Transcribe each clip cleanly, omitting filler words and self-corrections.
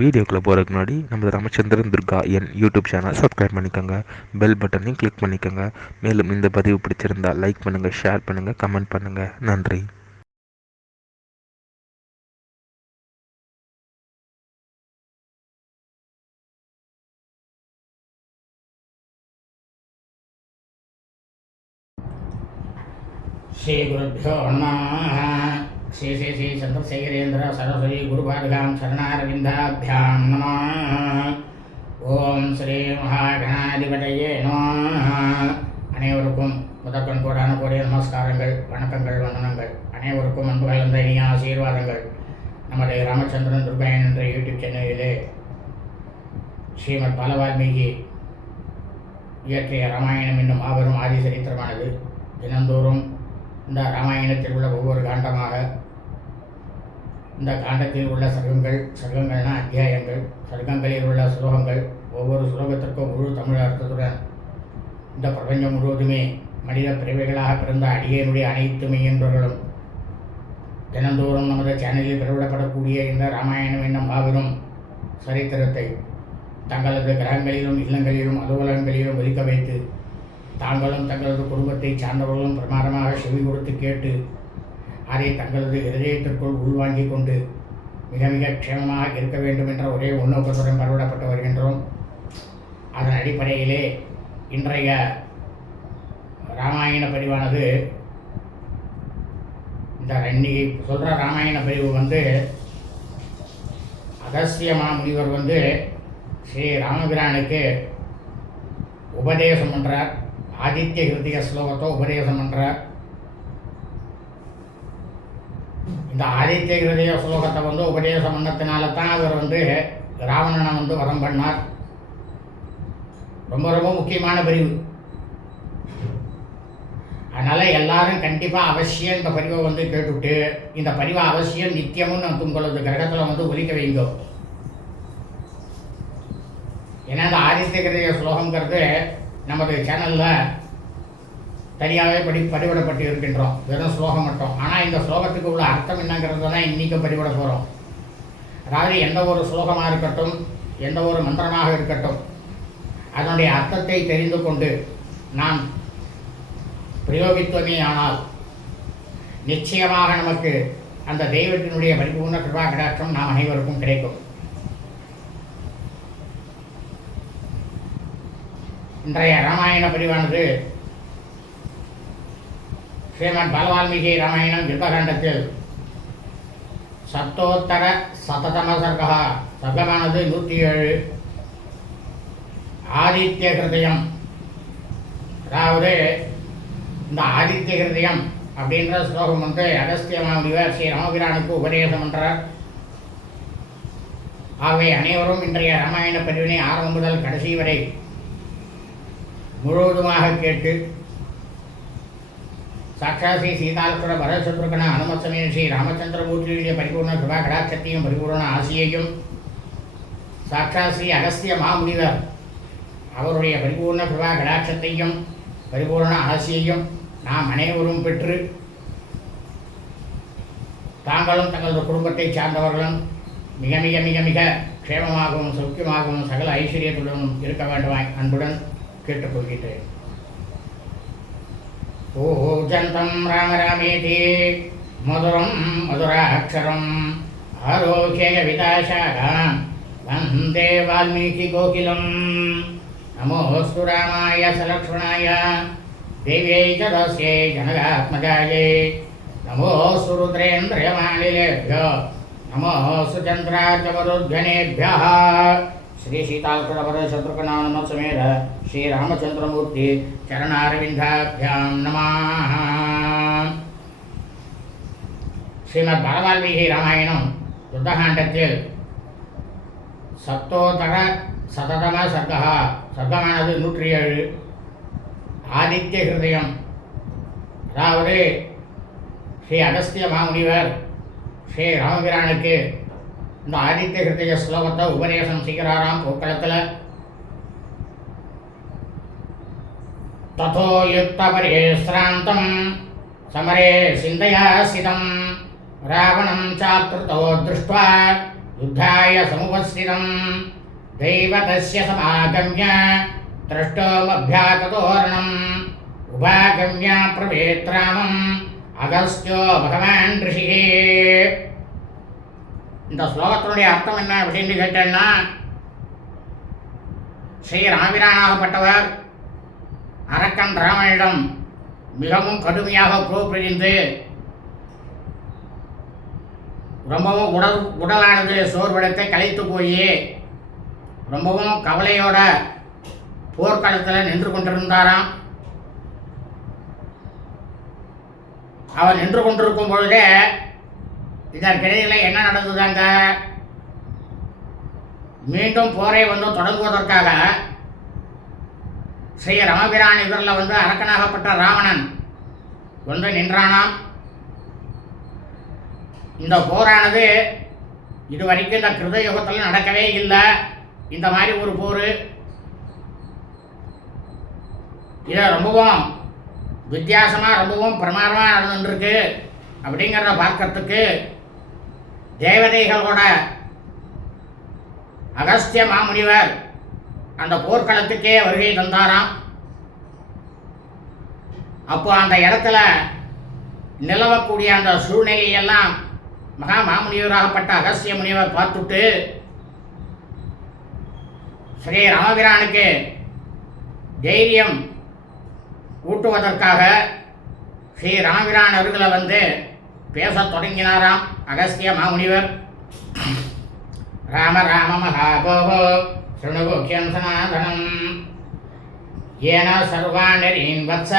வீடியோக்குள்ளே போகிறதுக்கு முன்னாடி நம்ம Ramachandran Durga YouTube channel subscribe பண்ணிக்கோங்க, பெல் பட்டனையும் கிளிக் பண்ணிக்கோங்க. மேலும் இந்த பதிவு பிடிச்சிருந்தால் லைக் பண்ணுங்கள், ஷேர் பண்ணுங்கள், கமெண்ட் பண்ணுங்கள். நன்றி. श्री गुरुभ्यो नमः। श्री श्री श्री चंद्रशेखरेन्द्र सरस्वती गुरुपादुकां शरणारविन्दाभ्यां नमः। ஓம் ஸ்ரீ மகாகணாதிபதியே நமः. அனைவருக்கும் முதற்கண் கோடான கோடிய நமஸ்காரங்கள், வணக்கங்கள், வந்தனங்கள். அனைவருக்கும் அன்பு கலந்த இனிய ஆசீர்வாதங்கள். நமது ராமச்சந்திரன் துர்காயன் என்ற யூடியூப் சேனலிலே ஸ்ரீமத் பாலவால்மீகி இயற்றிய ராமாயணம் என்னும் மாபெரும் ஆதி சரித்திரமானது தினந்தோறும் இந்த ராமாயணத்தில் உள்ள ஒவ்வொரு காண்டமாக, இந்த காண்டத்தில் உள்ள சர்க்கங்கள்னா அத்தியாயங்கள், சர்க்கங்களில் உள்ள ஸ்லோகங்கள், ஒவ்வொரு ஸ்லோகத்திற்கும் முழு தமிழ் அர்த்தத்துடன் இந்த பிரபஞ்சம் முழுவதுமே மனித பிறவைகளாக பிறந்த அடியனுடைய அனைத்து மெய்யன்பர்களும் தினந்தோறும் நமது சேனலில் பெறவிடப்படக்கூடிய இந்த ராமாயணம் என்னும் மாபெரும் சரித்திரத்தை தங்களது கிரகங்களிலும் இல்லங்களிலும் அலுவலகங்களிலும் ஒதுக்க வைத்து தாங்களும் தங்களது குடும்பத்தை சார்ந்தவர்களும் பிரமாதமாக செவி கொடுத்து கேட்டு அதை தங்களது இதயத்திற்குள் உள்வாங்கிக் கொண்டு மிக மிக க்ஷேமமாக இருக்க வேண்டும் என்ற ஒரே உள்நோக்கத்துடன் பரவிடப்பட்டு வருகின்றோம். அதன் அடிப்படையிலே இன்றைய ராமாயண பதிவானது, இந்த இன்னைக்கு சொல்கிற ராமாயண பதிவு அகஸ்திய மாமுனிவர் ஸ்ரீ ராமபிரானுக்கு உபதேசம் பண்ணுறார். ஆதித்ய ஹிருதய ஸ்லோகத்தை உபதேசம் பண்ணுறார். இந்த ஆதித்ய ஹிருதய ஸ்லோகத்தை உபதேசம் பண்ணத்தினால தான் அவர் ராவணனை வதம் பண்ணார். ரொம்ப ரொம்ப முக்கியமான பிரிவு. அதனால் எல்லாரும் கண்டிப்பாக அவசியம் இந்த பதிவை கேட்டுவிட்டு இந்த பதிவை அவசியம் நித்தியமும் உங்களது கிரகத்தில் ஒலிக்க வைங்க. ஏன்னா இந்த ஆதித்ய ஹிருதய ஸ்லோகங்கிறது நமது சேனலில் தனியாகவே பதிவிடப்பட்டு இருக்கின்றோம், வெறும் ஸ்லோகம் மட்டும். ஆனால் இந்த ஸ்லோகத்துக்கு உள்ள அர்த்தம் என்னங்கிறது தான் இன்றைக்கும் பதிவிட போகிறோம். அதாவது எந்த ஒரு ஸ்லோகமாக இருக்கட்டும், எந்த ஒரு மந்திரமாக இருக்கட்டும், அதனுடைய அர்த்தத்தை தெரிந்து கொண்டு நாம் பிரயோகித்தோமே ஆனால் நிச்சயமாக நமக்கு அந்த தெய்வத்தினுடைய பரிபூர்ண கிருபா கடாட்சம் நாம் அனைவருக்கும் கிடைக்கும். இன்றைய ராமாயண பதிவானது ஸ்ரீமத் பாலவால்மீகி ராமாயணம் யுத்தகாண்டத்தில் சப்தோத்தர சததம சர்க்கா, சர்க்கமானது 107. ஆதித்ய ஹிருதயம், அதாவது இந்த ஆதித்ய ஹிருதயம் அப்படின்ற ஸ்லோகம் அகஸ்திய மாமுனிவர் ஸ்ரீ ராமபிரானுக்கு உபதேசம் பண்ணுறார். ஆகவே அனைவரும் இன்றைய ராமாயண பதிவினை ஆரம்பம் முதல் கடைசி வரை முழுவதுமாக கேட்டு சாட்சாத் ஸ்ரீ சீதாலக்ஷ்மண பரதசத்ருகன அனுமத்சமய ஸ்ரீ ராமச்சந்திரமூர்த்தியுடைய பரிபூர்ண கிருபா கடாட்சத்தையும் பரிபூர்ண ஆசியையும், சாட்சாத் ஸ்ரீ அகஸ்திய மாமுனிவர் அவருடைய பரிபூர்ண கிருபா கடாட்சத்தையும் பரிபூர்ண ஆசியையும் நாம் அனைவரும் பெற்று தாங்களும் தங்களது குடும்பத்தை சார்ந்தவர்களும் மிக மிக மிக மிக க்ஷேமமாகவும் சௌக்கியமாகவும் சகல ஐஸ்வர்யத்துடனும் இருக்க வேண்டுமாய் அன்புடன் கேட்டுக்கொள்கிறேன். பூஜந்தம் ராம ராமேதி மதுரம் மதுராட்சரம் ஆரோக்கிய விதாசாகாம் வந்தே வால்மீகி கோகிலம். நமோஸ்து ராமாய சலக்ஷ்மணாய தேவியை ச தஸ்யை ஜனகாத்மஜாயை. நமோஸ்து ருத்ரேந்திரயமாலிலேभ्यो நமோஸ்து சந்திரார்ச்சமருத்வனேभ्यः. श्री सीतालक्ष्मण शत्रुघ्न समेत श्री रामचंद्रमूर्ति चरणारविंदाभ्यां नमः. श्रीमद् बालवाल्मीकि रामायणम युद्धकांडத்தில் सप्तोत्तर शततम सर्गः, सर्गமானது 107. ஆதித்ய ஹிருதயம், அதாவது ஸ்ரீ அகஸ்திய மாமுனிவர் ஸ்ரீ ராமபிரானுக்கு இந்த ஆதித்ய ஹிருதய ஸ்லோகத்தை உபதேசம் செய்கிறாராம் போர்க்களத்தில். ததோ யுக்த பரிஸ்ராந்தம் சமரே சிந்தையா ஸ்திதம் ராவணம் சாத்ருதோ திருஷ்ட்வா யுத்தாய சகாய சமுபஸ்திதம் தெய்வதஸ்ய சமாகம்ய திரஷ்டோமபியாகதோரணம் உபாகம்ய பிரவேத்ராமம் அகஸ்தியோ பகவான் ரிஷிகே. இந்த ஸ்லோகத்தினுடைய அர்த்தம் என்ன அப்படின்னு கேட்டேன்னா, ஸ்ரீ ராமபிரானாகப்பட்டவர் அரக்கன் ராமனிடம் மிகவும் கடுமையாக புரிந்து ரொம்பவும் உடலானது சோர்வடைத்தை கலைத்து போய் ரொம்பவும் கவலையோட போர்க்களத்தில் நின்று கொண்டிருந்தாராம். அவர் நின்று கொண்டிருக்கும் பொழுதே இதற்கிடையில் என்ன நடந்ததாங்க, மீண்டும் போரை தொடங்குவதற்காக ஸ்ரீ ராமபிரான் இவரில் அரக்கனாகப்பட்ட ராவணன் நின்றானாம். இந்த போரானது இதுவரைக்கும் இந்த கிருதயுகத்தில் நடக்கவே இல்லை. இந்த மாதிரி ஒரு போர் இதை ரொம்பவும் வித்தியாசமாக ரொம்பவும் பிரமாதமாக நடந்துருக்கு. அப்படிங்கிறத பார்க்கறதுக்கு தேவதைகளோட அகஸ்திய மாமுனிவர் அந்த போர்க்களத்துக்கே வருகை தந்தாராம். அப்போ அந்த இடத்துல நிலவக்கூடிய அந்த சூழ்நிலையெல்லாம் மகா மாமுனிவராகப்பட்ட அகஸ்திய முனிவர் பார்த்துட்டு ஸ்ரீ ராமபிரானுக்கு தைரியம் ஊட்டுவதற்காக ஸ்ரீ ராமபிரான் அருகில் பேசத் தொடங்கினாராம் அகஸ்திய மாமுனிவர். ராம ராம மகாபோகோ ஸ்ருணுகுக்கியம் சனாதனம் ஏன சர்வாணரீன் வத்ச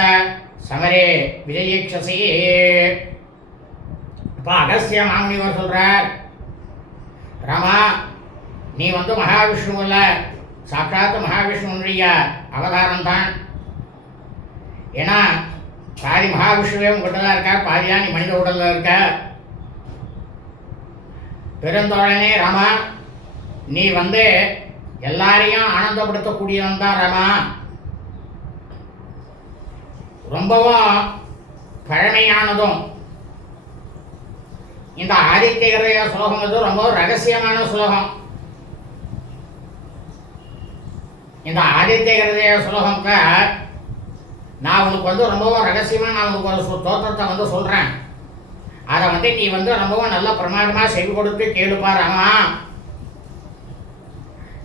சமரே விஜயீக்ஷசி. இப்போ அகஸ்திய மாமுனிவர் சொல்கிறார், ராமா நீ மகாவிஷ்ணுவில் சாட்சாத் மகாவிஷ்ணுடைய அவதாரம் தான். ஏன்னா பாதி மகாவிஷ்ணுவே உங்கள்கிட்ட தான் இருக்கா, பாதியா நீ மனித உடலில் இருக்க. பெருந்தோழனே ராமா, நீ எல்லாரையும் ஆனந்தப்படுத்தக்கூடியவன் தான் ராமா. ரொம்பவும் பழமையானதும் இந்த ஆதித்ய ஹிருதய ஸ்லோகம் ரொம்ப ரகசியமான ஸ்லோகம். இந்த ஆதித்ய ஹிருதய ஸ்லோகத்தை நான் உனக்கு ரொம்பவும் ரகசியமாக நான் உனக்கு ஒரு தோற்றத்தை சொல்கிறேன். அதை நீ ரொம்பவும் நல்ல பிரமாதமாக செவி கொடுத்து கேளுப்பா ராமா.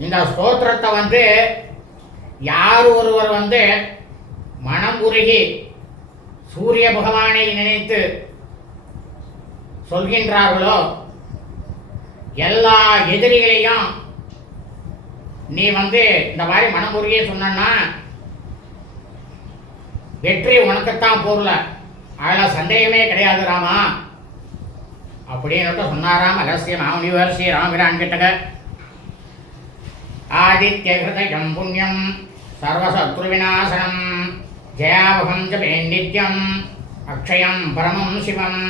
இந்த ஸ்தோத்திரத்தை யார் ஒருவர் மனம் உருகி சூரிய பகவானை நினைத்து சொல்கின்றார்களோ எல்லா எதிரிகளையும் நீ இந்த மாதிரி மனம் உருகி சொன்னா வெற்றி உனக்குத்தான் பொருள், அதில் சந்தேகமே கிடையாது ராமா அப்படின்னு சொன்னாராம் அகஸ்திய மாமுனிவர் ஸ்ரீ ராமபிரான் கிட்டக. ஆதித்ய ஹிருதயம் புண்ணியம் சர்வசத்ரு விநாசனம் ஜயாவகம் ஜபே நித்யம் அக்ஷயம் பரமம் சிவம்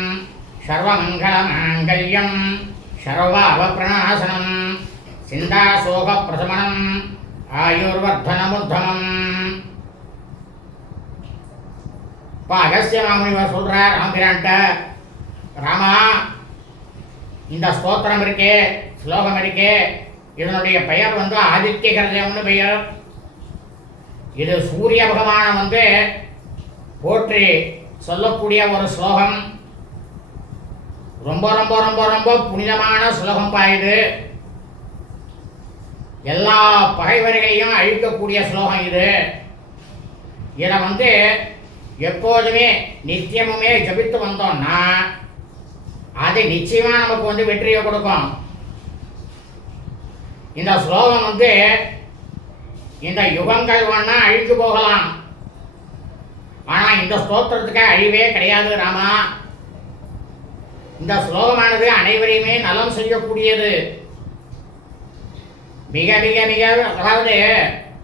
சர்வமங்கள மாங்கல்யம் சர்வாவ பிரணாசனம் சிந்தாசோக பிரசமனம் ஆயுர்வர்தனமுத்தமம். இப்போ அகஸ்திய மாமுனிவர் சொல்கிறார் ராமபிரான்ட்ட, ராமா இந்த ஸ்தோத்திரம் இருக்கே, ஸ்லோகம் இருக்கே, இதனுடைய பெயர் ஆதித்ய ஹிருதயம்னு பெயர். இது சூரிய பகவான போற்றி சொல்லக்கூடிய ஒரு ஸ்லோகம். ரொம்ப ரொம்ப ரொம்ப ரொம்ப புனிதமான ஸ்லோகம் பாயுது. எல்லா பகைவர்களையும் அழிக்கக்கூடிய ஸ்லோகம் இது. இதை எப்போதுமே நித்தியமுமே ஜபித்து வந்தோம்னா அது நிச்சயமாக நமக்கு வெற்றியை கொடுக்கும். இந்த ஸ்லோகம் இந்த யுகங்கள் வேணா அழிந்து போகலாம், ஆனால் இந்த ஸ்தோத்திரத்துக்கு அழிவே கிடையாது ராமா. இந்த ஸ்லோகமானது அனைவரையுமே நலம் செய்யக்கூடியது. மிக மிக மிக அதாவது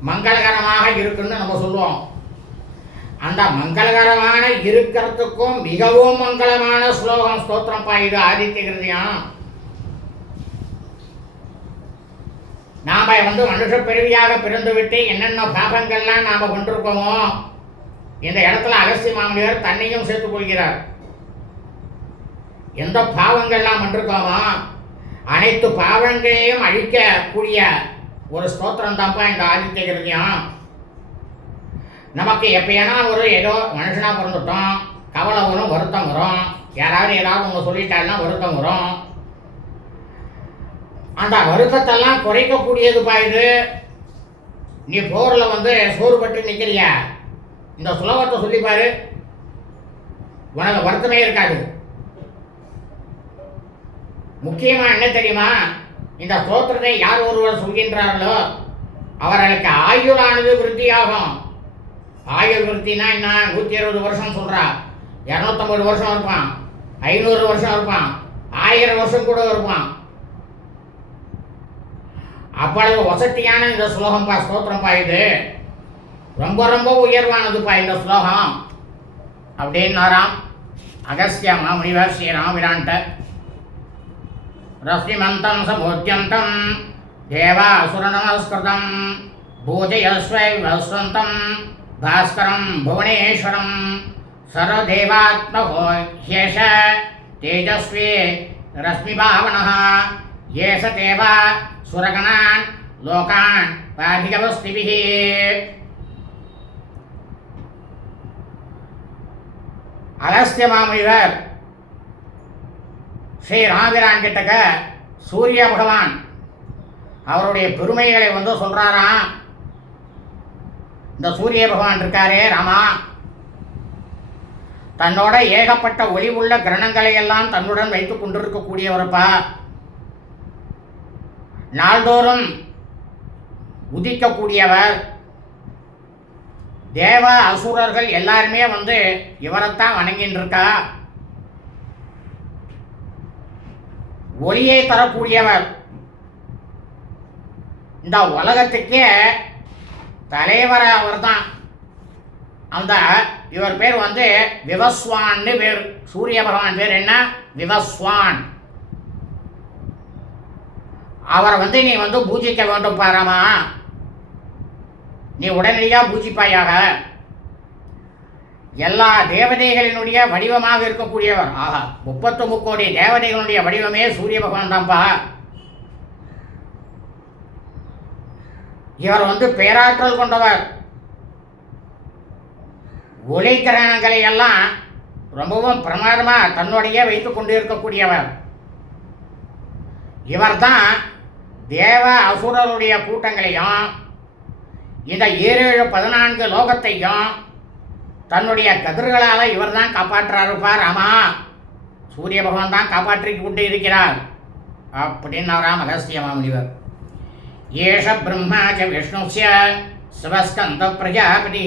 மங்களகரமாக இருக்குன்னு நம்ம சொல்லுவோம். அந்த மங்களகரமான இருக்கிறதுக்கும் மிகவும் மங்களமான ஸ்லோகம் ஸ்தோத்திரம் பாயுது ஆதித்ய ஹிருதயம். நாம் மனுஷ பிறவியாக பிறந்துவிட்டு என்னென்ன பாபங்கள்லாம் நாம் கொண்டிருக்கோமோ இந்த இடத்துல அகஸ்திய மாமுனிவர் தன்னையும் சேர்த்துக் கொள்கிறார். எந்த பாவங்கள்லாம் பண்ணிருக்கோமோ அனைத்து பாவங்களையும் அழிக்கக்கூடிய ஒரு ஸ்தோத்திரம் தான்ப்பா இந்த ஆதித்ய கிருத்தியம். நமக்கு எப்பயானா ஒரு ஏதோ மனுஷனாக பிறந்துட்டோம், கவலை வரும், வருத்தம் வரும், யாராவது ஏதாவது ஒன்று சொல்லிட்டாருன்னா வருத்தம் வரும். அந்த வருத்தத்தெல்லாம் குறைக்கக்கூடியதுப்பா இது. நீ போரில் சோறுபட்டு நிற்கிறியா, இந்த சுலபத்தை சொல்லிப்பாரு, உனக்கு வருத்தமே இருக்காது. முக்கியமாக என்ன தெரியுமா, இந்த ஸ்தோத்திரத்தை யார் ஒருவர் சொல்கின்றார்களோ அவர்களுக்கு ஆயுளானது விருத்தியாகும். ஆயுள் விருத்தினா என்ன, 120 வருஷம் சொல்கிறா, 250 வருஷம் இருப்பான், 500 வருஷம் இருப்பான், 1000 வருஷம் கூட இருப்பான். அவ்வளவு வசதியான இந்த ஸ்லோகம்பா, ஸ்தோத்திரம்பா இது. ரொம்ப ரொம்ப உயர்வானதுப்பா இந்த ஸ்லோகம் அப்படின்னாராம் அகஸ்திய மாமுனிவர் ஸ்ரீராமிரான்ட்ட. ரஸ்மிமந்தம் சமோத்யந்தம் தேவாசுர நமஸ்கிருதம் பூஜயஸ்வைவஸ்வந்தம் பாஸ்கரம் புவனேஸ்வரம் சர்வதேவாத்மகோ ஹ்யேஷ தேஜஸ்வி ரஸ்மிபாவனः ஏஷ தேவா சுரகணான் லோகான் பாதிகவஸ்திபிः. அகஸ்திய மாமுனிவர் ஸ்ரீ ராமபிரான் கிட்டக்க சூரிய பகவான் அவருடைய பெருமைகளை சொல்றாராம். இந்த சூரிய பகவான் இருக்காரே ராமா, தன்னோட ஏகப்பட்ட ஒளி உள்ள கிரணங்களை எல்லாம் தன்னுடன் வைத்துக் கொண்டிருக்கக்கூடியவரப்பா. நாள்தோறும் உதிக்கக்கூடியவர். தேவ அசுரர்கள் எல்லாருமே இவரைத்தான் வணங்கின்னு இருக்கா. ஒளியை தரக்கூடியவர். இந்த உலகத்துக்கே தலைவர் அவர் தான். அந்த இவர் பேர் விவஸ்வான்னு பேர். சூரிய பகவான் பேர் என்ன, விவஸ்வான். அவரை நீ பூஜிக்க வேண்டும் பாராமா, நீ உடனடியாக பூஜிப்பாயாக. எல்லா தேவதைகளினுடைய வடிவமாக இருக்கக்கூடியவர். ஆஹா, 33 கோடி தேவதைகளுடைய வடிவமே சூரிய பகவான் தான்ப்பா. இவர் பேராற்றல் கொண்டவர். ஒளி கிரணங்களை எல்லாம் ரொம்பவும் பிரமாதமாக தன்னுடைய வைத்துக் கொண்டு இருக்கக்கூடியவர். இவர் தான் தேவ அசுரருடைய கூட்டங்களையும் இந்த 7-14 லோகத்தையும் தன்னுடைய கதிர்களால் இவர் தான் காப்பாற்றுறாருப்பா ராமா. சூரிய பகவான் தான் காப்பாற்றி கொண்டு இருக்கிறார் அப்படின்னாராம் அகஸ்திய மாமுனிவர். ஏஷ பிரம்மா ச விஷ்ணுஸ்ய சிவஸ்கந்த பிரஜாபதி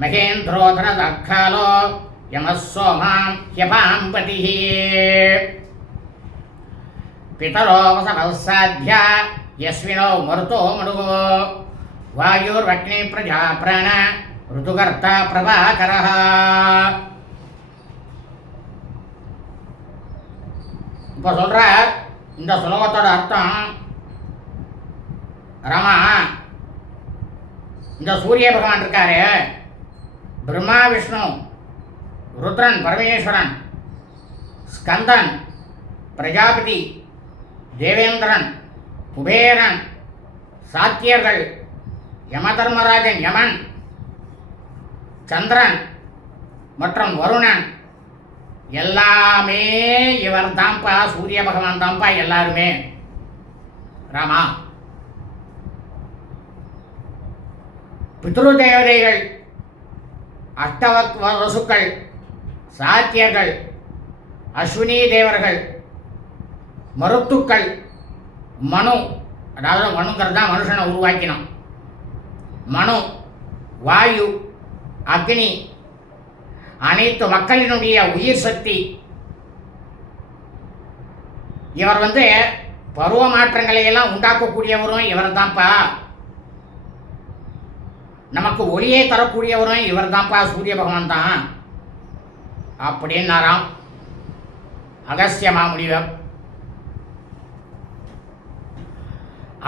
மகேந்திரோதன தக்காலோ யமசோமாம் ஹ்யபாம்பதி பிதரோ வசவசாத்யா யஸ்வினோ மருதோ மடுகோ வாயுர்வக்னி பிரஜா பிராண ருதுகர்த்தா பிரபாகரः. இப்போ சொல்றார் இந்த ஸ்லோகத்தோட அர்த்தம். ராமா, இந்த சூரிய பகவான் இருக்காரு, பிரம்மா விஷ்ணு ருத்ரன் பரமேஸ்வரன், ஸ்கந்தன் பிரஜாபதி, தேவேந்திரன், குபேரன், சாத்தியர்கள், யமதர்மராஜன் யமன், சந்திரன் மற்றும் வருணன் எல்லாமே இவர் தான்ப்பா, சூரிய பகவான் தான்ப்பா எல்லாருமே. ராமா, பித்ரு தேவதைகள், அஷ்டவக் வசுக்கள், சாத்தியர்கள், அஸ்வினி தேவர்கள், மருத்துக்கள், மனு, அதாவது மனுங்கிறது தான் மனுஷனை உருவாக்கினான். மனு, வாயு, அக்னி, அனைத்து மக்களினுடைய உயிர் சக்தி. இவர் பருவ மாற்றங்களை எல்லாம் உண்டாக்கக்கூடியவரும் இவர் தான்ப்பா. நமக்கு ஒளியை தரக்கூடியவரும் இவர் தான்ப்பா, சூரிய பகவான் தான் அப்படின்னாராம் அகஸ்திய மாமுனிவர்.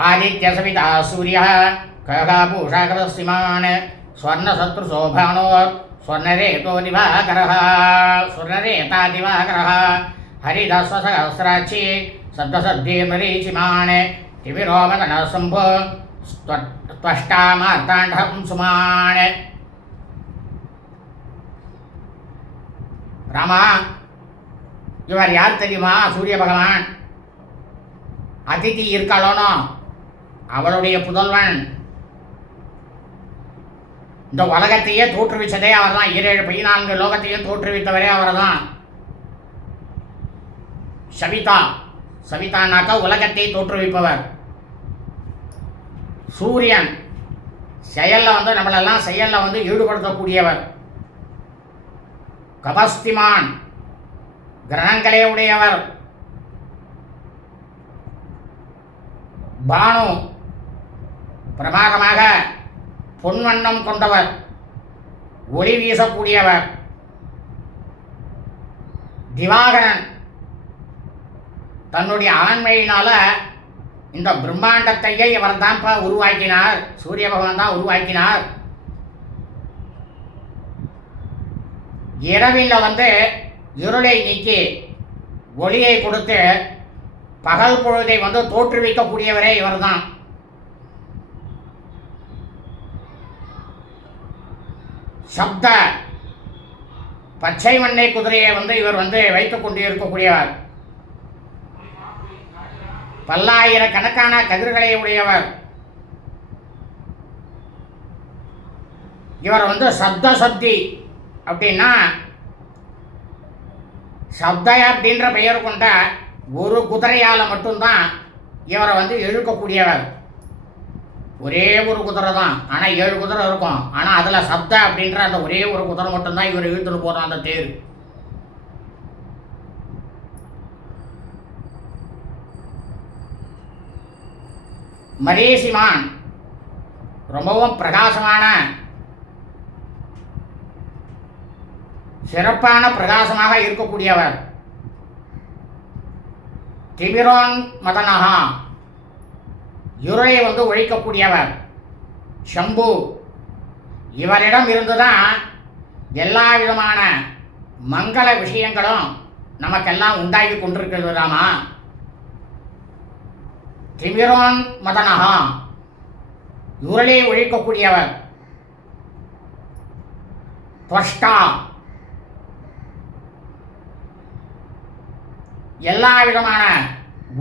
ஆதித்ய சவிதா சூரிய ககாபூஷாகரஸ்திமான் ஸ்வர்ணசத்ருசோபானோர் ஸ்வர்ணரேதோ திவாகரः ஸ்வர்ணரேதா திவாகரः ஹரிதஸ்வசஹஸ்ராட்சி சப்தசப்தீர்மரீச்சிமான் திவிரோமகனசம்போ ஸ்வஷ்டாமார்த்தாண்டம் சுமான். ராமா, இவர் யார் தெரியுமா? சூரிய பகவான். அதிதி இருக்காளோனோ அவளுடைய புதல்வன். இந்த உலகத்தையே தோற்றுவிச்சதே அவர் தான். 14 லோகத்தையும் தோற்றுவித்தவரே அவர் தான். சவிதா, சவிதானாக்கா உலகத்தை தோற்றுவிப்பவர். சூரியன், செயலில் வந்து நம்மளெல்லாம் செயலில் வந்து ஈடுபடுத்தக்கூடியவர். கபஸ்திமான், கிரகங்களே உடையவர். பானு, பிரமாதமாக பொன்வண்ணம் கொண்டவர், ஒளி வீசக்கூடியவர். திவாகரன், தன்னுடைய ஆண்மையினால இந்த பிரம்மாண்டத்தையே இவர் தான் உருவாக்கினார். சூரிய பகவான் தான் உருவாக்கினார். இரவில் வந்து இருளை நீக்கி ஒளியை கொடுத்து பகல் பொழுதை வந்து தோற்றுவிக்கக்கூடியவரே இவர் தான். சப்த பச்சை மண்ணை குதிரையை வந்து இவர் வந்து வைத்துக் கொண்டு இருக்கக்கூடியவர். பல்லாயிரக்கணக்கான கதிர்களை உடையவர். இவர் வந்து சப்த சப்தி அப்படின்னா, சப்த அப்படின்ற பெயர் கொண்ட ஒரு குதிரையால் மட்டும்தான் இவரை வந்து இழுக்கக்கூடியவர். ஒரே ஒரு குதிரை தான், ஆனால் 7 குதிரை இருக்கும். ஆனால் அதில் சப்த அப்படின்ற அந்த ஒரே ஒரு குதிரை மட்டும்தான் இவர் இழுத்துட்டு போகிறோம் அந்த தேர். மரீசிமான், ரொம்பவும் பிரகாசமான சிறப்பான பிரகாசமாக இருக்கக்கூடியவர். திமிரோன் மதனஹா, இருளை வந்து ஒழிக்கக்கூடியவர். சம்பு, இவரிடம் இருந்துதான் எல்லா விதமான மங்கள விஷயங்களும் நமக்கெல்லாம் உண்டாகி கொண்டிருக்கிறது ராமா. திமிரோன் மதனஹா, இருளை ஒழிக்கக்கூடியவர். துவஷ்டா, எல்லா விதமான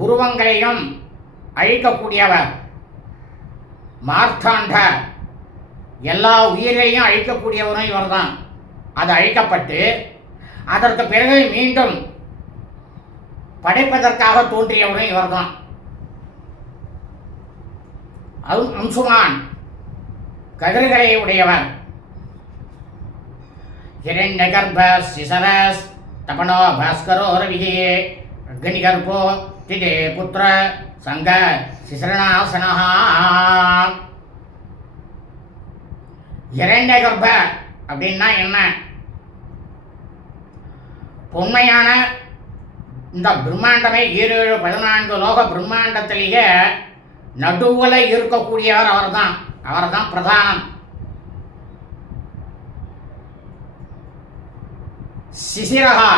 உருவங்களையும் அழிக்கக்கூடியவர். மார்த்தாண்ட, எல்லா உயிரையும் அழிக்கக்கூடியவரும் இவர் தான். அது அழிக்கப்பட்டு அதற்கு பிறகு மீண்டும் படைப்பதற்காக தோன்றியவரும் இவர் தான். அம்சுமான், கதிர்களை உடையவர். ஹிரண்யகர்ப சிசரஸ் தபனோ பாஸ்கரோ ரவிகே அக்னிகர்போ திடே புத்திர சங்க சிசரணாசனஹா. ஹிரண்யகர்ப அப்படின்னா என்ன? உண்மையான இந்த பிரம்மாண்டமே 14 லோக பிரம்மாண்டத்திலேயே நடுவில் இருக்கக்கூடியவர் அவர்தான். அவர்தான் பிரதானம். சிசிரகா,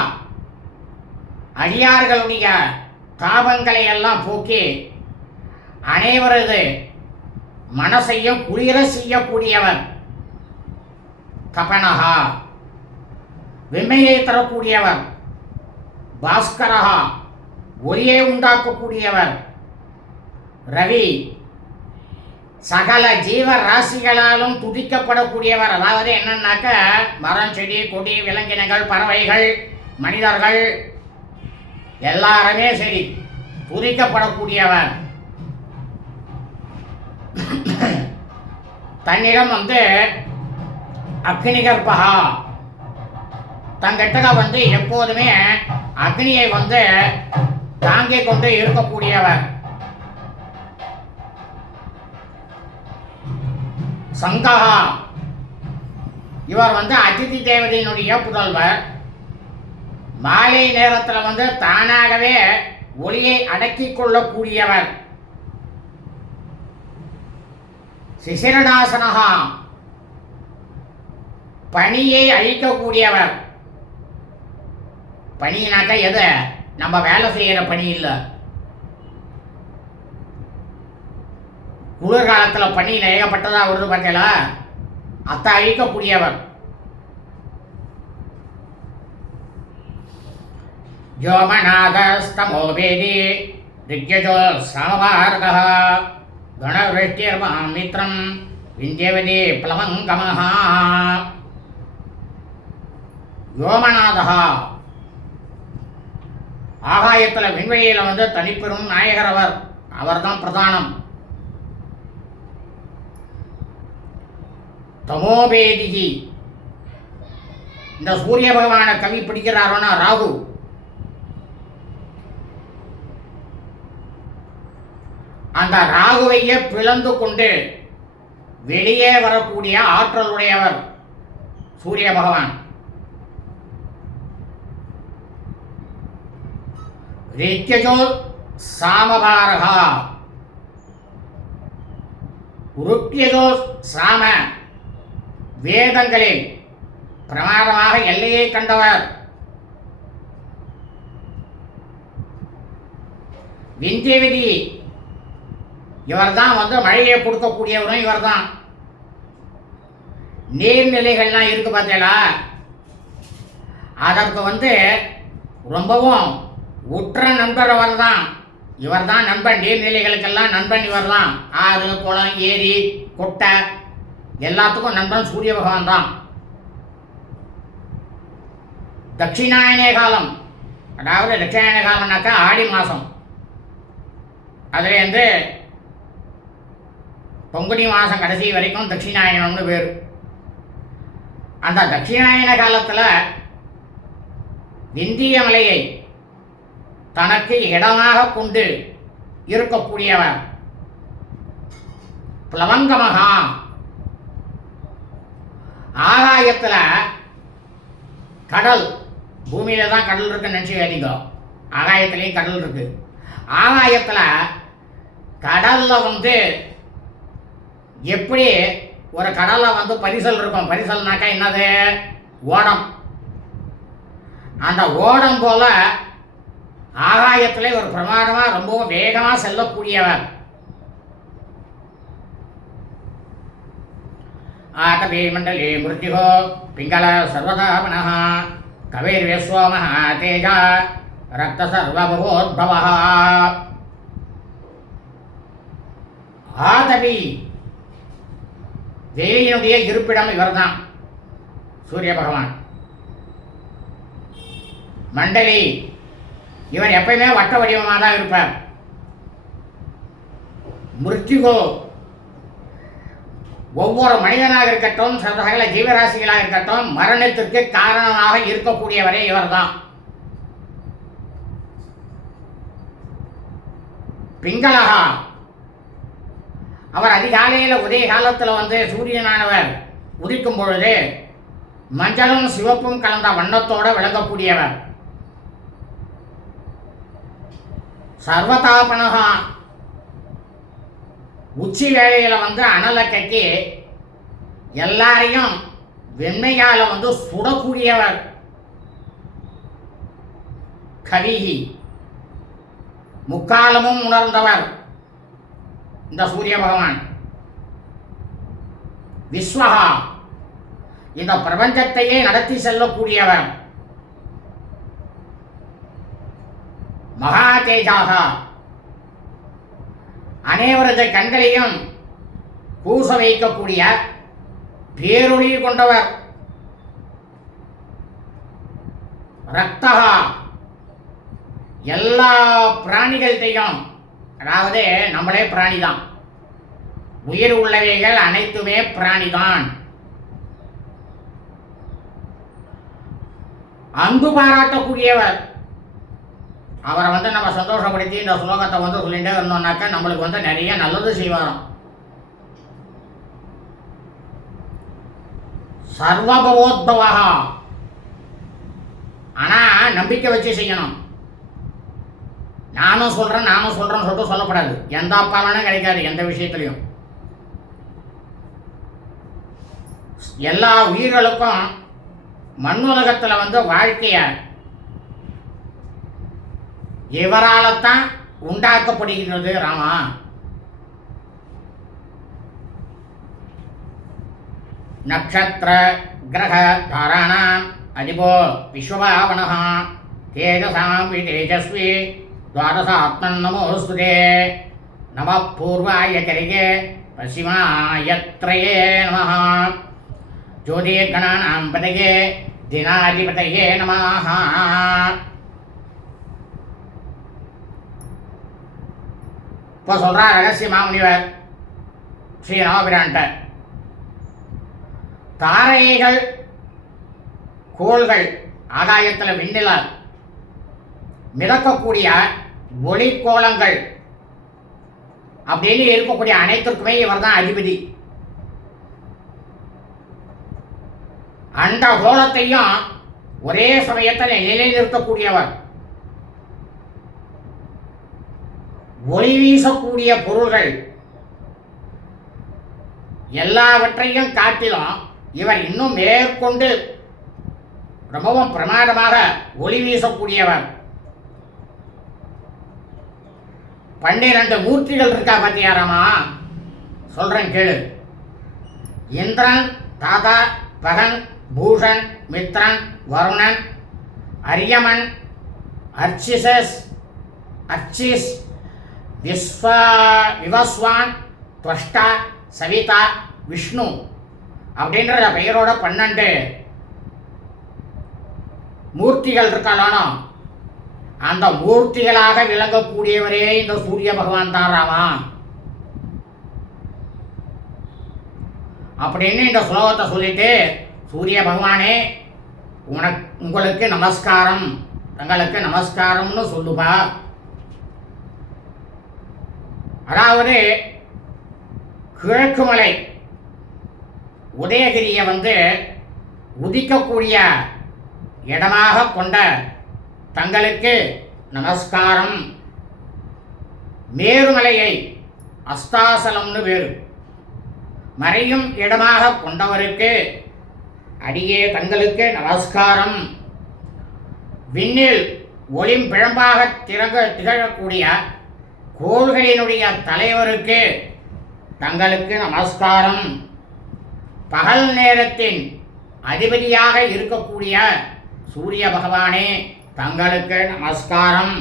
அடியார்களுடைய தாபங்களை எல்லாம் போக்கி அனைவரது மனசையும் குளிர செய்யக்கூடியவர். தபனஹா, வெம்மையை தரக்கூடியவர். பாஸ்கரஹா, ஒளியை உண்டாக்கக்கூடியவர். ரவி, சகல ஜீவ ராசிகளாலும் துதிக்கப்படக்கூடியவர். அதாவது என்னன்னாக்க, மரம், செடி, கொடி, விலங்கினங்கள், பறவைகள், மனிதர்கள் எல்லாருமே சரி துதிக்கப்படக்கூடியவர். தன்னிடம் வந்து அக்னிகர்பகா, தங்கிட்ட வந்து எப்போதுமே அக்னியை வந்து தாங்கிக் கொண்டு இருக்கக்கூடியவர். சங்கஹா, இவர் வந்து அதிதி தேவதையினுடைய புதல்வர். மாலை நேரத்தில் வந்து தானாகவே ஒளியை அடக்கிக் கொள்ளக்கூடியவர். சிசிரடாசனஹா, பணியை அழிக்கக்கூடியவர். பணினாக்க எது? நம்ம வேலை செய்கிற பணி இல்லை, குளிர்காலத்தில் பனியில் ஏகப்பட்டதாக வருது பார்த்தீங்களா, அத்தை அழிக்கக்கூடியவர். ஜோமநாதஸ்தமோவேதி திக்யஜோ சமபாரகः கணவஷ்டிர்மாம் மித்ரம் விந்தியவதி பிளவங்கமஹ. யோமநாதா ஆகாயத்தில் விண்வெளியில் வந்து தனிப்பெரும் நாயகர் அவர். அவர்தான் பிரதானம். தமோபேதிகி இந்த சூரிய பகவான கவி பிடிக்கிறாரோன்னா ராகு. அந்த ராகுவையே பிளந்து கொண்டு வெளியே வரக்கூடிய ஆற்றலுடையவர் சூரிய பகவான். ரித்யஜோ சாமபாரகா ருத்யஜோ சாம வேதங்களில் பிரமாதமாக எல்லையை கண்டவர். விந்தியவதி இவர் தான் வந்து மழையை கொடுக்கக்கூடியவரும் இவர் தான். நீர்நிலைகள்லாம் இருக்கு பார்த்தீங்களா, அதற்கு வந்து ரொம்பவும் உற்ற நண்பர் அவர் தான். இவர் தான் நண்பன். நீர்நிலைகளுக்கெல்லாம் நண்பன் இவர் தான். ஆறு, குளம், ஏரி, குட்டை எல்லாத்துக்கும் நண்பன் சூரிய பகவான் தான். தட்சிணாயன காலம், அதாவது தட்சிணாயன காலம்னாக்கா ஆடி மாதம், அதுலேருந்து பொங்குனி மாதம் கடைசி வரைக்கும் தட்சிணாயனம்னு பேர். அந்த தட்சிணாயன காலத்தில் விந்திய மலையை தனக்கு இடமாக கொண்டு இருக்கக்கூடியவர் பிளவங்கமகா. ஆகாயத்தில் கடல், பூமியில தான் கடல் இருக்குன்னு நினச்சிக்காதீங்க, ஆகாயத்துலேயும் கடல் இருக்கு. ஆகாயத்தில் கடலில் வந்து எப்படி ஒரு கடலில் வந்து பரிசல் இருக்கும், பரிசல்னாக்கா என்னது, ஓடம். அந்த ஓடம் போல ஆகாயத்தில் ஒரு பிரமாதமாக ரொம்பவும் வேகமாக செல்லக்கூடியவர். ஆகவே மண்டலே மிருத்யுகோ பிங்கள சர்வதாபனः கவேர்வேஸ்வமஹ தேஜா ரக்த சர்வபவோத்பவः. ஆதவி தேவியினுடைய இருப்பிடம் இவர்தான் சூரிய பகவான். மண்டலி இவர் எப்பயுமே வட்ட வடிவமாக தான் இருப்பார். மிருத்யுகோ ஒவ்வொரு மனிதனாக இருக்கட்டும், சகல ஜீவராசிகளாக இருக்கட்டும், மரணத்திற்கு காரணமாக இருக்கக்கூடியவரே இவர்தான். பிங்களகா அவர் அதிகாலையில் உதய காலத்தில் வந்து சூரியனானவர் உதிக்கும் பொழுது மஞ்சளும் சிவப்பும் கலந்த வண்ணத்தோடு விளங்கக்கூடியவர். சர்வதாபனகா உச்சி வேளையில் வந்து அனலை கட்டி எல்லாரையும் வெண்மையால் வந்து சுடக்கூடியவர். கவிஹி முக்காலமும் உணர்ந்தவர் இந்த சூரிய பகவான். விஸ்வஹா இந்த பிரபஞ்சத்தையே நடத்தி செல்லக்கூடியவர். மகா தேஜாக அனைவரது கண்களையும் பூச வைக்கக்கூடிய பேரொளி கொண்டவர். ரக்தகா எல்லா பிராணிகள்கிட்டையும், அதாவது நம்மளே பிராணிதான், உயிர் உள்ளவைகள் அனைத்துமே பிராணிதான். அன்பு பாராட்டக்கூடியவர். அவரை வந்து நம்ம சந்தோஷப்படுத்தி இந்த ஸ்லோகத்தை வந்து சொல்லிகிட்டே இருந்தோம்னாக்கா நம்மளுக்கு வந்து நிறைய நல்லது செய்வாராம். சர்வபவோத்பவா, ஆனால் நம்பிக்கை வச்சு செய்யணும். நானும் சொல்கிறேன்னு சொல்லிட்டு சொல்லக்கூடாது. எந்த பலனும் கிடைக்காது எந்த விஷயத்துலையும். எல்லா உயிர்களுக்கும் மண்ணுலகத்தில் வந்து வாழ்க்கையை இவரால் தான் உண்டாக்கப்படுகிறது. ராமா நக்ஷத்திர கிரக தாராணாம் அதிபோ விஸ்வபாவனः தேஜசாம் தேஜஸ்வி துவாதசாத்மன் நமோஸ்துதே நமः பூர்வாய கரிகே பசிமாயத்ரயே நமः ஜோதிர்கணானாம் பதயே தினாதிபதயே நமः. இப்போ சொல்கிறார் ரகசிய மாமுனிவர் ஸ்ரீ ராமபிரான்ட்ட, தாரைகள் கோள்கள் ஆகாயத்தில் விண்ணில மிதக்கக்கூடிய ஒளிக்கோளங்கள் அப்படின்னு இருக்கக்கூடிய அனைத்திற்குமே இவர் தான் அதிபதி. அந்த கோலத்தையும் ஒரே சமயத்தில் நிலைநிறுத்தக்கூடியவர். ஒளி வீசக்கூடிய பொருள்கள் எல்லாவற்றையும் காட்டிலும் இவர் இன்னும் மேற்கொண்டு ரொம்பவும் பிரமாதமாக ஒளி வீசக்கூடியவர். 12 மூர்த்திகள் இருக்கா பார்த்தியாராமா? சொல்றேன் கேளு. இந்திரன், தாதா, பகன், பூஷன், மித்ரன், வருணன், அரியமன், அர்ச்சிசஸ், அர்ச்சிஸ், விவஸ்வான், துவஷ்டா, சவிதா, விஷ்ணு அப்படின்ற பெயரோட 12 மூர்த்திகள் இருக்காளானோ அந்த மூர்த்திகளாக விளங்கக்கூடியவரே இந்த சூரிய பகவான் தான் ராமா அப்படின்னு இந்த ஸ்லோகத்தை சொல்லிட்டு, சூரிய பகவானே உங்களுக்கு நமஸ்காரம், தங்களுக்கு நமஸ்காரம்னு சொல்லுப்பா. அதாவது கிழக்கு மலை உதயகிரியை உதிக்கக்கூடிய இடமாக கொண்ட தங்களுக்கு நமஸ்காரம். மேருமலையை அஸ்தாசலம்னு வேறு மறையும் இடமாக கொண்டவருக்கு அடியே தங்களுக்கு நமஸ்காரம். விண்ணில் ஒளிம்பிழம்பாக திகழக்கூடிய கோள்களினுடைய தலைவருக்கு தங்களுக்கு நமஸ்காரம். பகல் நேரத்தின் அதிபதியாக இருக்கக்கூடிய சூரிய பகவானே தங்களுக்கு நமஸ்காரம்.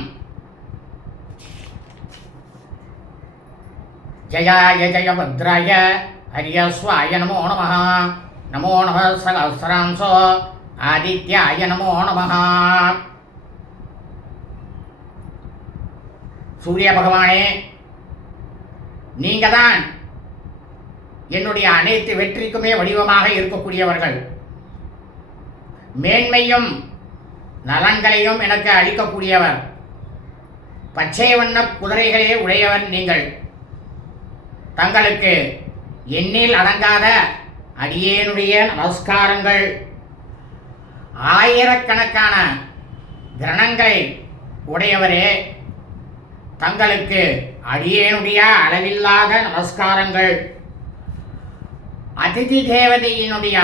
ஜயாய ஜயபத்ராய ஹரியஸ்வாய நமோ நமः. நமோ நமः சகஸ்ராம்சோ ஆதித்யாய நமோ நமः. சூரிய பகவானே, நீங்க தான் என்னுடைய அனைத்து வெற்றிக்குமே வடிவமாக இருக்கக்கூடியவர்கள். மேன்மையும் நலன்களையும் எனக்கு அளிக்கக்கூடியவர். பச்சை வண்ண குதிரைகளே உடையவர் நீங்கள். தங்களுக்கு எண்ணில் அடங்காத அடியேனுடைய நமஸ்காரங்கள். ஆயிரக்கணக்கான கிரணங்களை உடையவரே, தங்களுக்கு அடியேனுடைய அளவில்லாத நமஸ்காரங்கள். அதிதி தேவதையினுடைய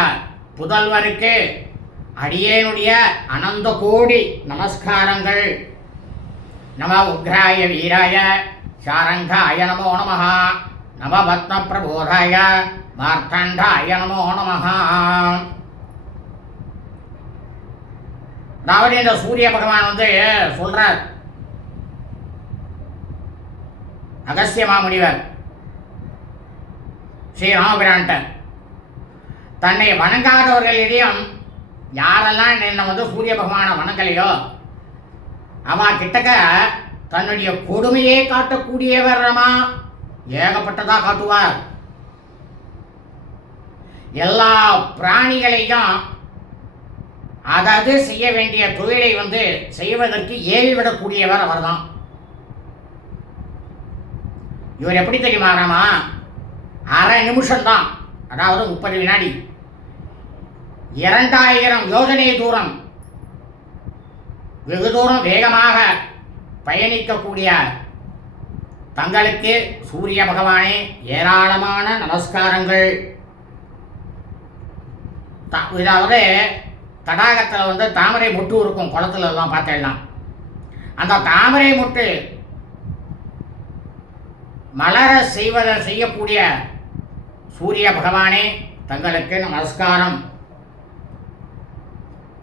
புதல்வருக்கு அடியேனுடைய அனந்த கோடி நமஸ்காரங்கள். நம உக்ராய வீராய சாரங்காய நமோ நமः. நம பத்ம பிரபோதாய மார்த்தாண்டாய நமோ நமः. அதாவது இந்த சூரிய பகவான் சொல்றார் அகஸ்திய மாமுனிவர் ஸ்ரீ ராமபிரான்ட்ட, தன்னை வணங்காதவர்களிடையும் யாரெல்லாம் என்னை சூரிய பகவானை வணங்கலையோ அவ கிட்டக்க தன்னுடைய கொடுமையை காட்டக்கூடியவர் ரமா ஏகப்பட்டதா காட்டுவார். எல்லா பிராணிகளையும் அதாவது செய்ய வேண்டிய தொழிலை செய்வதற்கு ஏவிவிடக்கூடியவர் அவர்தான். இவர் எப்படி தெரியுமா ராமா? அரை நிமிஷம்தான், அதாவது 30 வினாடி, 2000 யோஜனை தூரம் வெகு தூரம் வேகமாக பயணிக்கக்கூடிய தங்களுக்கு சூரிய பகவானே ஏராளமான நமஸ்காரங்கள். இதாவது தடாகத்தில் தாமரை மொட்டு இருக்கும், குளத்துல எல்லாம் பார்த்தேன்னா அந்த தாமரை மொட்டு மலர செய்யக்கூடிய சூரிய பகவானே தங்களுக்கு நமஸ்காரம்.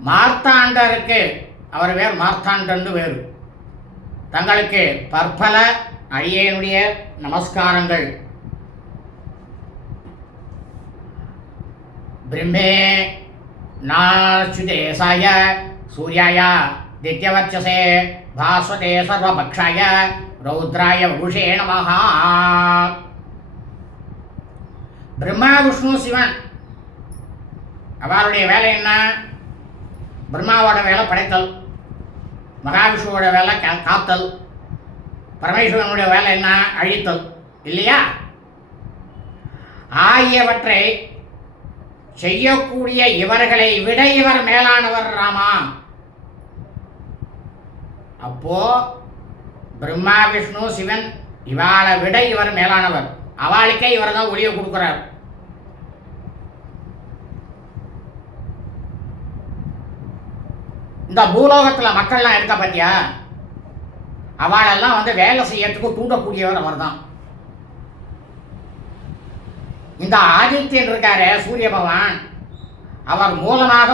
மார்த்தாண்டருக்கு, அவர் வேறு மார்த்தாண்டன்னு வேறு, தங்களுக்கு பற்பல அடியேனுடைய நமஸ்காரங்கள். பிரம்மே நாச்சுதேசாய சூர்யாய தித்யவர்ச்சசே பாஸ்வதே சர்வபக்ஷாய ரௌத்ராய உஷே நமஹ. பிரம்மா விஷ்ணு சிவன் அவருடைய வேலை என்ன? பிரம்மாவோட வேலை படைத்தல், மகாவிஷ்ணுவோட வேலை காத்தல், பரமேஸ்வரனுடைய வேலை என்ன? அழித்தல், இல்லையா? ஆகியவற்றை செய்யக்கூடிய இவர்களை விட இவர் மேலானவர் ராமா. அப்போ பிரம்மா விஷ்ணு சிவன் இவாளை விட இவர் மேலானவர். அவளுக்கே இவர் தான் ஒளியை கொடுக்கிறார். இந்த பூலோகத்தில் மக்கள்லாம் இருக்க பத்தியா, அவளெல்லாம் வேலை செய்யறதுக்கு தூண்டக்கூடியவர் அவர் தான். இந்த ஆதித்யன் இருக்காரு, சூரிய பகவான், அவர் மூலமாக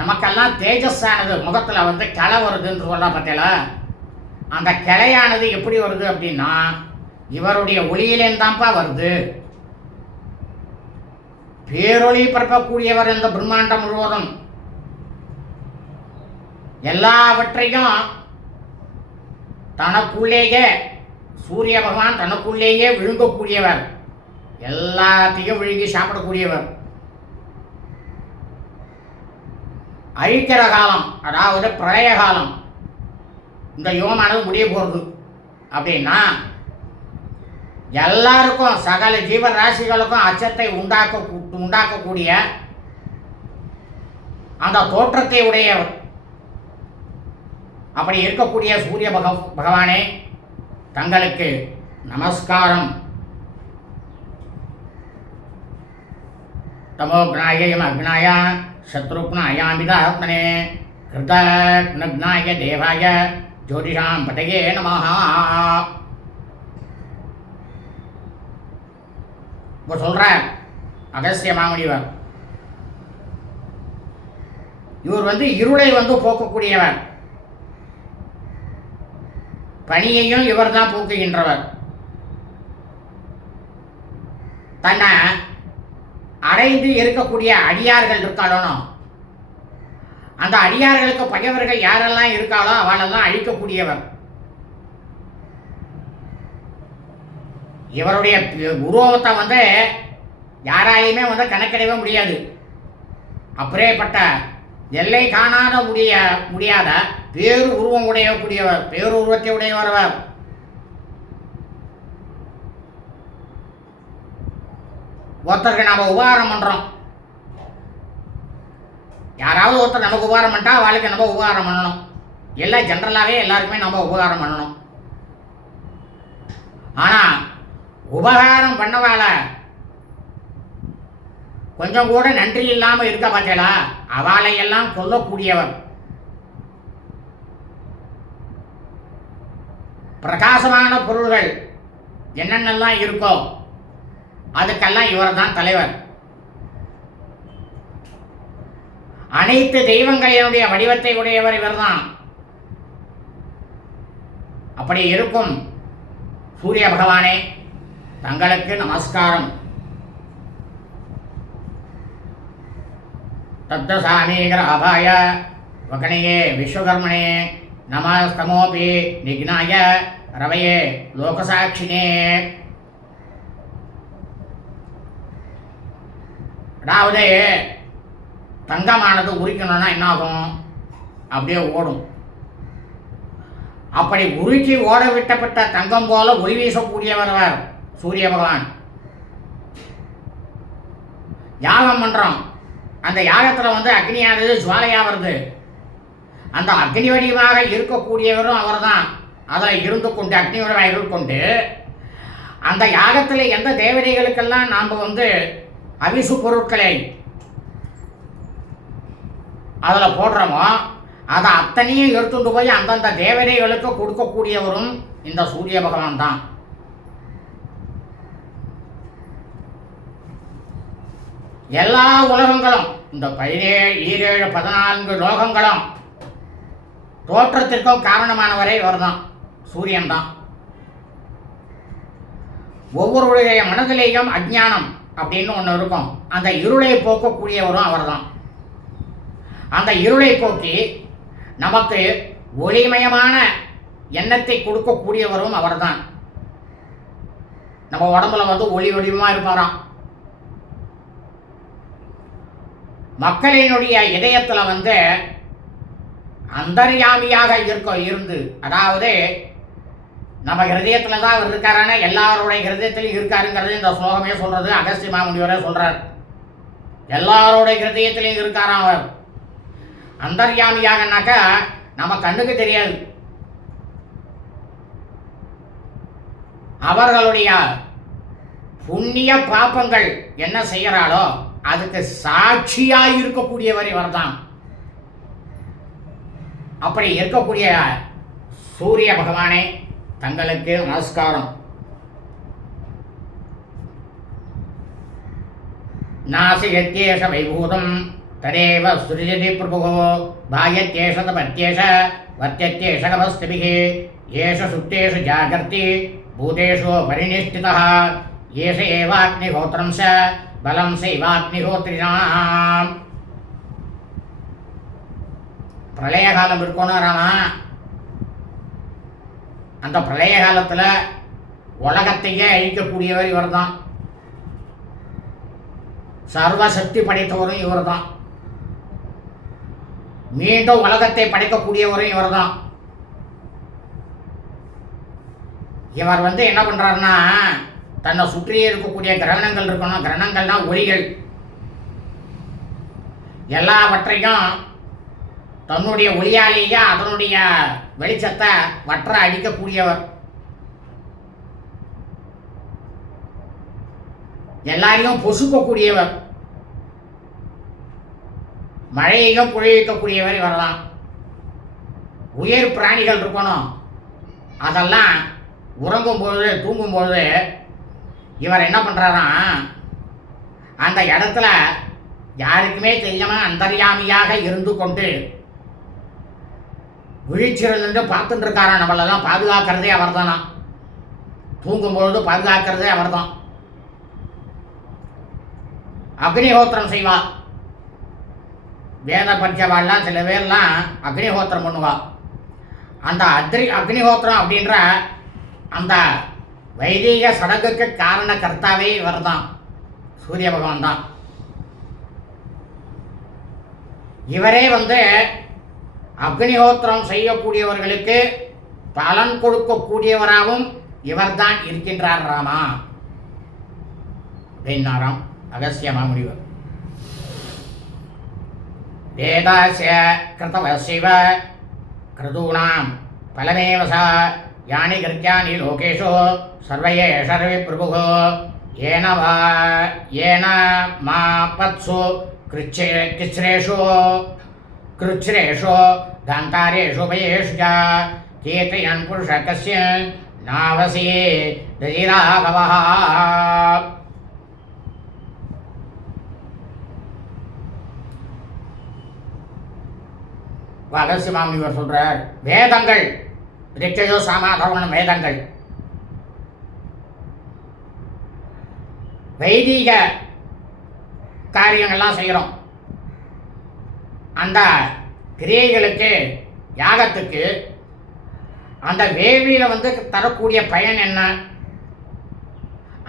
நமக்கெல்லாம் தேஜஸானது முகத்தில் கிளை வருதுன்னு சொல்லலாம். பார்த்தீங்களா? அந்த கிளையானது எப்படி வருது அப்படின்னா இவருடைய ஒளியிலேருந்தான்ப்பா வருது. பேரொளி பரப்பக்கூடியவர் இந்த பிரம்மாண்டம் முழுவதும். எல்லாவற்றையும் தனக்குள்ளேயே சூரிய பகவான் தனக்குள்ளேயே விழுங்கக்கூடியவர், எல்லாத்தையும் விழுங்கி சாப்பிடக்கூடியவர். அழிக்கிற காலம், அதாவது பிரளய காலம், இந்த யுகமானது முடிய போகிறது அப்படின்னா எல்லாருக்கும் சகல ஜீவராசிகளுக்கும் அச்சத்தை உண்டாக்கக்கூடிய அந்த தோற்றத்தை உடையவர். அப்படி இருக்கக்கூடிய சூரிய பகவானே தங்களுக்கு நமஸ்காரம். தமோக்னாயம் அக்னாய சத்ருக்னாயாமிதாத்மனே கிருதக்னக்னாய தேவாய ஜோதிஷாம் பதயே நமஹ. இப்போ சொல்கிறார் அகஸ்திய மாமுனிவர், இவர் இருளை போக்கக்கூடியவர், பணியையும் இவர் தான் போக்குகின்றவர். தன்னை அடைந்து இருக்கக்கூடிய அடியார்கள் இருக்காளோ, அந்த அடியார்களுக்கு பகைவர்கள் யாரெல்லாம் இருக்காளோ அவளெல்லாம் அழிக்கக்கூடியவர். இவருடைய உருவத்தை யாராலையுமே கணக்கிடவே முடியாது. அப்படியேப்பட்ட எல்லை காணாத முடியாத வேறு உருவம் உடையக்கூடியவர், வேறு உருவத்தை உடையவர். ஒருத்தருக்கு நாம் உபகாரம் பண்ணுறோம், யாராவது ஒருத்தர் நமக்கு உபகாரம் பண்ணிட்டா அவளுக்கு நம்ம உபகாரம் பண்ணணும். எல்லாம் ஜென்ரலாகவே எல்லாருக்குமே நம்ம உபகாரம் பண்ணணும். ஆனால் உபகாரம் பண்ணவாள கொஞ்சம் கூட நன்றி இல்லாமல் இருக்க பார்த்தீங்களா, அவளை எல்லாம் கொல்லக்கூடியவர். பிரகாசமான பொருள்கள் என்னென்னலாம் இருக்கோ அதுக்கெல்லாம் இவர் தான் தலைவர். அனைத்து தெய்வங்களினுடைய வடிவத்தை உடையவர் இவர் தான். அப்படி இருக்கும் சூரிய பகவானே தங்களுக்கு நமஸ்காரம். தப்தசாமீகராபாய வகணையே விஸ்வகர்மணே நமஸ்தமோபி நிக்னாய ரவையே லோகசாட்சினே. அதாவது தங்கமானது உரிக்கணும்னா என்னாகும்? அப்படியே ஓடும். அப்படி உருக்கி ஓட விட்டப்பட்ட தங்கம் போல ஒளி வீசக்கூடியவர் சூரிய பகவான். யாகம் பண்றோம், அந்த யாகத்தில் அக்னியானது ஜுவாலையா வருது. அந்த அக்னி வடிவமாக இருக்கக்கூடியவரும் அவர் தான். அதில் இருந்து கொண்டு அக்னி வடிவாக இருந்து கொண்டு அந்த யாகத்தில் எந்த தேவதைகளுக்கெல்லாம் நாம் அவிசு பொருட்களை அதில் போடுறோமோ அதை அத்தனையும் எடுத்துட்டு போய் அந்தந்த தேவதைகளுக்கு கொடுக்கக்கூடியவரும் இந்த சூரிய பகவான் தான். எல்லா உலகங்களும் இந்த 17 14 லோகங்களும் தோற்றத்திற்கும் காரணமானவரே இவர்தான், சூரியன் தான். ஒவ்வொருடைய மனதிலேயும் அஞ்ஞானம் அப்படின்னு ஒன்று இருக்கும், அந்த இருளை போக்கக்கூடியவரும் அவர் தான். அந்த இருளை போக்கி நமக்கு ஒளிமயமான எண்ணத்தை கொடுக்கக்கூடியவரும் அவர் தான். நம்ம உடம்புல ஒளி வடிவமாக இருப்பாராம். மக்களினுடைய இதயத்தில் அந்தர்யாமியாக இருந்து, அதாவது நம்ம ஹிருதயத்தில் தான் அவர் இருக்காரான, எல்லாருடைய ஹிருதயத்திலும் இருக்காருங்கிறது இந்த ஸ்லோகமே சொல்றது. அகஸ்திய மாமுனிவரே சொல்றார், எல்லாருடைய ஹிருதயத்திலையும் இருக்காராம் அவர். அந்தர்யாமியாகனாக்கா நம்ம கண்ணுக்கு தெரியாது, அவர்களுடைய புண்ணிய பாப்பங்கள் என்ன செய்யறாளோ அதுக்கு சாட்சியாய் இருக்கக்கூடியவர் இவர் தான். அப்படி இருக்கக்கூடிய சூரிய பகவானே, தங்களுக்கு நமஸ்காரம். நாசியத்யேஷ வைபூதம் ததேவ சுரிஜதி பிரபுகோ பாயத்யேஷ தபத்யேஷ வத்யத்யேஷ நமஸ்திபிஹி ஏஷ சுப்தேஷு ஜாகர்த்தி பூதேஷு பரிநிஷ்டிதः ஏஷ ஏவாக்னிஹோத்ரம் ச பலம் சைவாக்னிஹோத்ரிணாம். பிரளய காலம் இருக்கணும் ராமா. அந்த பிரளய காலத்தில் உலகத்தையே அழிக்கக்கூடியவர் இவர் தான். சர்வசக்தி படைத்தவரும் இவர் தான். மீண்டும் உலகத்தை படைக்கக்கூடியவரும் இவர் தான். இவர் என்ன பண்றாருன்னா, தன்னை சுற்றியே இருக்கக்கூடிய கிரகணங்கள் இருக்கணும். கிரகணங்கள்னா ஒளிகள், எல்லாவற்றையும் தன்னுடைய ஒளியாலேயே அதனுடைய வெளிச்சத்தை வற்ற அடிக்கக்கூடியவர். எல்லாரையும் பொசுக்கக்கூடியவர், மழையையும் பொழிவிக்கக்கூடியவர் இவர்தான். உயர் பிராணிகள் இருக்கணும், அதெல்லாம் உறங்கும்போது தூங்கும்போது இவர் என்ன பண்ணுறாராம், அந்த இடத்துல யாருக்குமே தெரியாமல் அந்தர்யாமியாக இருந்து கொண்டு விழிச்சிருந்து பார்த்துட்டு இருக்காராம். நம்மளெல்லாம் பாதுகாக்கிறதே அவர் தானா, தூங்கும்பொழுது பாதுகாக்கிறதே அவர் தான். அக்னிஹோத்திரம் செய்வா. வேத படித்தவாள்லாம் சில பேர்லாம் அக்னிஹோத்திரம் பண்ணுவா. அந்த அக்னிஹோத்திரம் அப்படின்ற அந்த வைதிக சடங்குக்கு காரண கர்த்தாவே இவர் தான், சூரிய பகவான் தான். இவரே அக்னிஹோத்திரம் செய்யக்கூடியவர்களுக்கு பலன் கொடுக்கக்கூடியவராகவும் இவர்தான் இருக்கின்றார் ராமா அப்படின்னாராம் அகஸ்திய மாமுனிவர். வேதாஸ்ய கிருதவசிவ கிருதூணாம் பலமேவ ச யானி கிருத்யானி லோகேஷு சர்வயேஷர்வி பிரபுகோ ஏன மா பத்சு கிருச்ரேஷு தாந்தாரேஷு பயேஷு ச கீர்த்தயன் புருஷ கஸ்ய நாவசி தஜிராகவஹ. அகஸ்திய மாமுனிவர் சொல்றார், வேதங்கள் ரிக்ஷயோ சாமாதவனம் வேதங்கள் வைதிக காரியங்கள்லாம் செய்கிறோம். அந்த கிரியைகளுக்கு யாகத்துக்கு அந்த வேள்வியில் தரக்கூடிய பயன் என்ன,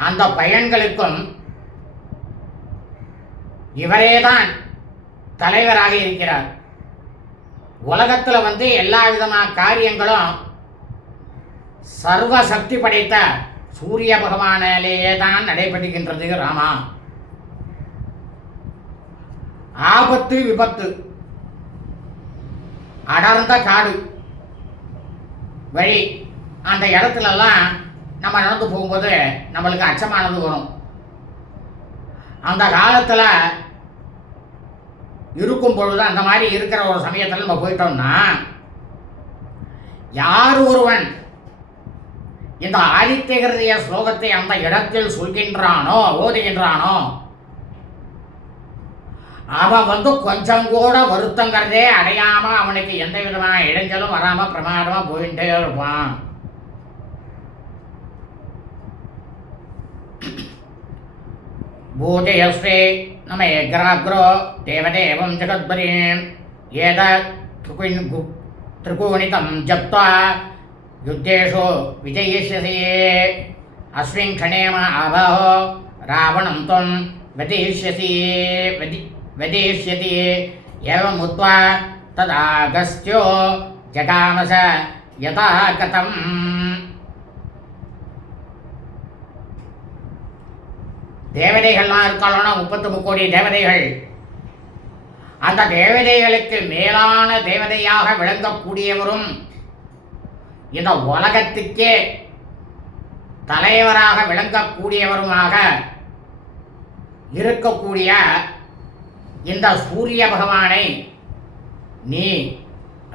அந்த பயன்களுக்கும் இவரேதான் தலைவராக இருக்கிறார். உலகத்தில் எல்லா விதமான காரியங்களும் சர்வசக்தி படைத்த சூரிய பகவானாலேயே தான் நடைபெறுகின்றது ராமா. ஆபத்து விபத்து, அடர்ந்த காடு வழி, அந்த இடத்துலலாம் நம்ம நடந்து போகும்போது நம்மளுக்கு அச்சமானது வரும். அந்த காலத்தில் இருக்கும் பொழுது, அந்த மாதிரி இருக்கிற ஒரு சமயத்தில் நம்ம போயிட்டோம்னா, யார் ஒருவன் இந்த ஆதித்ய ஹிருதய ஸ்லோகத்தை அந்த இடத்தில் சொல்கின்றானோ ஓதுகின்றானோ அவன் கொஞ்சம் கூட வருத்தங்கிறதே அடையாமல் அவனுக்கு எந்த விதமான இடைஞ்சலும் வராமல் பிரமாதமாக போயிட்டே இருப்பான். பூஜயஸ்ரீ நம்ம எக்ராக்ரோ தேவதேவம் ஜெகத்பரீம் ஏதத் திரிகோணிதம் ஜப்த்வா யுத்தேஷு விஜயிஷ்யசி அஸ்மின் க்ஷணேம ஆபாஹோ ராவணம் त्वं वदिष्यति एवमुक्त्वा तदागस्त्यो जगामस यथा गतम्. தேவதைகள்லாம் இருக்காளோனா 33 கோடி தேவதைகள். அந்த தேவதைகளுக்கு மேலான தேவதையாக விளங்கக்கூடியவரும் இந்த உலகத்துக்கே தலைவராக விளங்கக்கூடியவருமாக இருக்கக்கூடிய இந்த சூரிய பகவானை நீ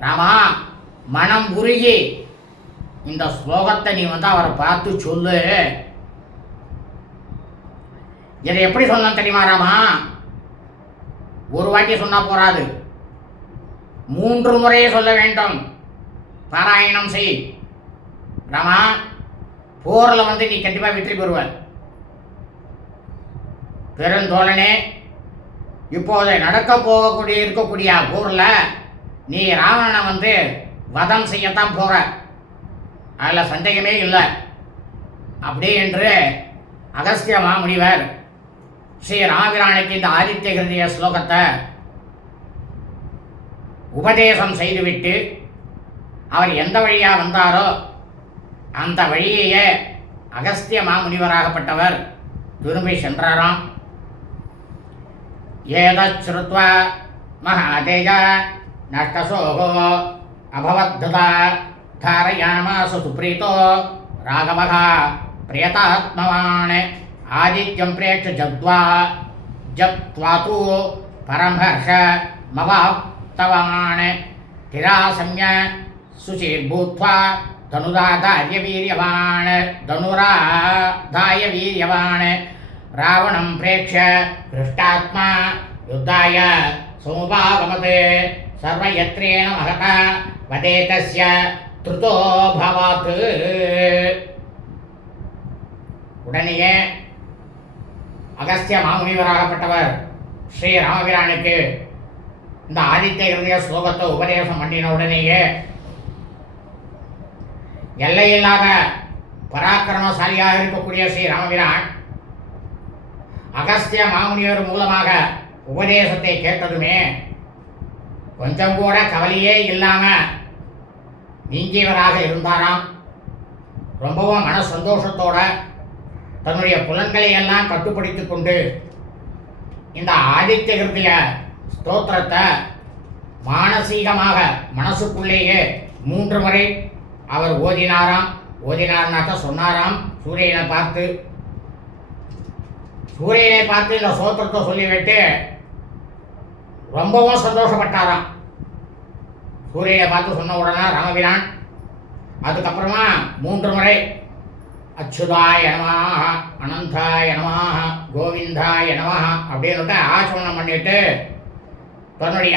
ராமா மனம் உருகி இந்த ஸ்லோகத்தை நீ அவரை பார்த்து சொல்லு. இதை எப்படி சொல்லணும் தெரியுமா ராமா? ஒரு வாட்டி சொன்னா போராது, 3 முறையே சொல்ல வேண்டும். பாராயணம் செய் ராமா. போரில் நீ கண்டிப்பாக வெற்றி பெறுவ. பெருந்தோழனே, இப்போது இருக்கக்கூடிய போரில் நீ ராவணனை வதம் செய்யத்தான் போற, அதில் சந்தேகமே இல்லை. அப்படி என்று அகஸ்திய மாமுனிவர் ஸ்ரீ ராமபிரானுக்கு இந்த ஆதித்ய கிருதிய ஸ்லோகத்தை உபதேசம் செய்துவிட்டு அவர் எந்த வழியாக வந்தாரோ அந்த வழியையே அகஸ்திய மாமுனிவராகப்பட்டவர் திரும்பி சென்றாராம். ஏதச்ருத்வா மகாதேஜ நஷ்டசோகோ அபவத்ததா தாரயாமாசு சுப்ரீதோ ராகவः பிரியதாத்மவான் ஆதித்யம் பிரேட்ச ஜப்த்வா தூ பரமஹர்ஷ மவாப்தவான் திராசம்ய சுச்சிர்பூத்வா தனுராதாய வீரியவான் ராவணம் பிரேக்ஷ கிருஷ்டாத்மா யுத்தாய சமுபாகமதே சர்வயத்ரேன மகதா வதேதஸ்ய த்ருதோ பவாத். உடனேயே அகஸ்திய மாமுனிவராகப்பட்டவர் ஸ்ரீ ராமபிரானுக்கு இந்த ஆதித்ய கிருதிய ஸ்லோகத்தை உபதேசம் பண்ணின உடனேயே எல்லையில்லாத பராக்கிரமசாலியாக இருக்கக்கூடிய ஸ்ரீ ராமபிரான் அகஸ்திய மாமுனிவர் மூலமாக உபதேசத்தை கேட்டதுமே கொஞ்சம் கூட கவலையே இல்லாம நீங்கியவராக இருந்தாராம். ரொம்பவும் மன சந்தோஷத்தோட தன்னுடைய புலன்களை எல்லாம் கட்டுப்படுத்திக் கொண்டு இந்த ஆதித்ய கிருதிய ஸ்தோத்திரத்தை மானசீகமாக மனசுக்குள்ளேயே 3 முறை அவர் ஓதினாராம். ஓதினார்னாக்க சொன்னாராம். சூரியனை பார்த்து இந்த ஸ்தோத்திரத்தை சொல்லிவிட்டு ரொம்பவும் சந்தோஷப்பட்டாராம். சூரியனை பார்த்து சொன்ன உடனே ராமபிரான் அதுக்கப்புறமா 3 முறை அச்சுதாய நமஹ, அனந்தாய நமஹ, கோவிந்தாய நமஹ அப்படின்னு ஆச்சமனம் பண்ணிட்டு தன்னுடைய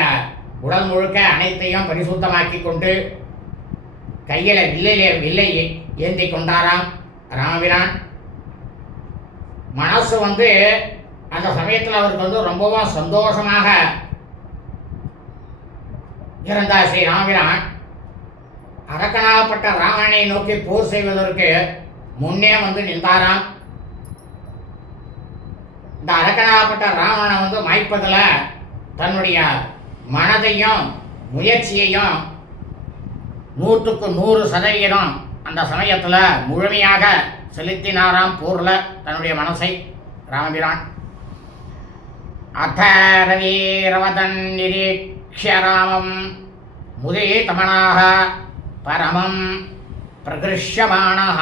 உடல் முழுக்க அனைத்தையும் பரிசுத்தமாக்கி கொண்டு கையில் வில்லை ஏந்தி கொண்டாராம் ராமபிரான். மனசு அந்த சமயத்தில் அவருக்கு ரொம்பவும் சந்தோஷமாக இருந்தார். ஸ்ரீ ராமபிரான் அரக்கனாகப்பட்ட ராவணனை நோக்கி போர் செய்வதற்கு முன்னே நின்றாராம். இந்த அரக்கனாகப்பட்ட ராவணனை மாய்ப்பதில் தன்னுடைய மனதையும் முயற்சியையும் 100க்கு 100% அந்த சமயத்தில் முழுமையாக செலுத்தினாராம். போரில் தன்னுடைய மனசை ராமபிரான். அத்தரவீரவதன் நிரீக்ஷ்ய ராமம் முதிதமனாக பரமம் பிரகிருஷ்யமானः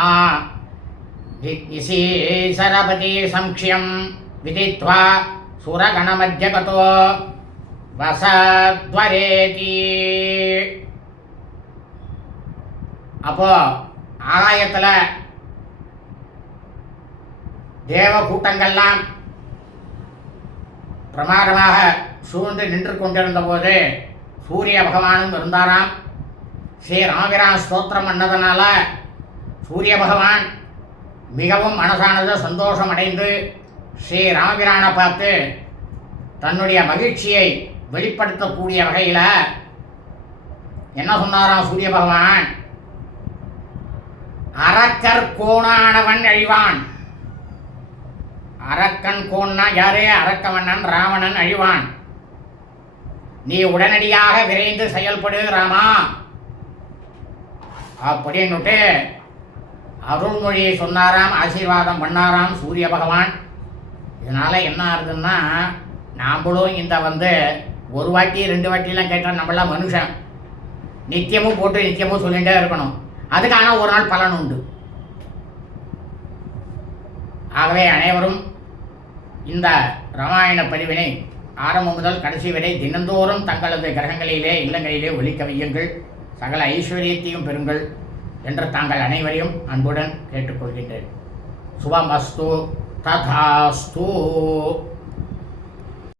விசீசரபதி சம்க்ஷ்யம் விதித்வா சுரகணமத்யகதோ வசத்வரேதி. அப்போ ஆகாயத்தில் தேவ கூட்டங்கள்லாம் பிரமாதமாக சூழ்ந்து நின்று கொண்டிருந்த போது சூரிய பகவானும் இருந்தாராம். ஸ்ரீ ராமபிரான் ஸ்தோத்திரம் பண்ணதுனால சூரிய பகவான் மிகவும் மனசானது சந்தோஷம் அடைந்து ஸ்ரீ ராமபிரானை பார்த்து தன்னுடைய மகிழ்ச்சியை வெளிப்படுத்தக்கூடிய வகையில் என்ன சொன்னாராம் சூரிய பகவான்? அரக்கர் கோணானவன் அழிவான். அரக்கன் கோன்னா யாரு? அரக்கவண்ணன் ராவணன் அழிவான். நீ உடனடியாக விரைந்து செயல்படு ராமா அப்படின்னுட்டு அருள்மொழியை சொன்னாராம், ஆசீர்வாதம் பண்ணாராம் சூரிய பகவான். இதனால் என்ன ஆகுதுன்னா, நாம்ளும் இந்த ஒரு வாட்டி 2 வாட்டிலாம் கேட்டால் நம்மளாம் மனுஷன் நித்தியமும் போட்டு நித்தியமும் சொல்லிகிட்டே இருக்கணும். அதுக்கான ஒரு நாள் பலன் உண்டு. ஆகவே அனைவரும் இந்த ராமாயண பதிவினை ஆரம்பம் முதல் கடைசி வரை தினந்தோறும் தங்களது கிரகங்களிலே இல்லங்களிலே ஒலிக்க வையுங்கள். சகல ஐஸ்வர்யத்தையும் பெறுங்கள் என்று தாங்கள் அனைவரையும் அன்புடன் கேட்டுக்கொள்கின்றேன். சுபமஸ்து ததாஸ்து.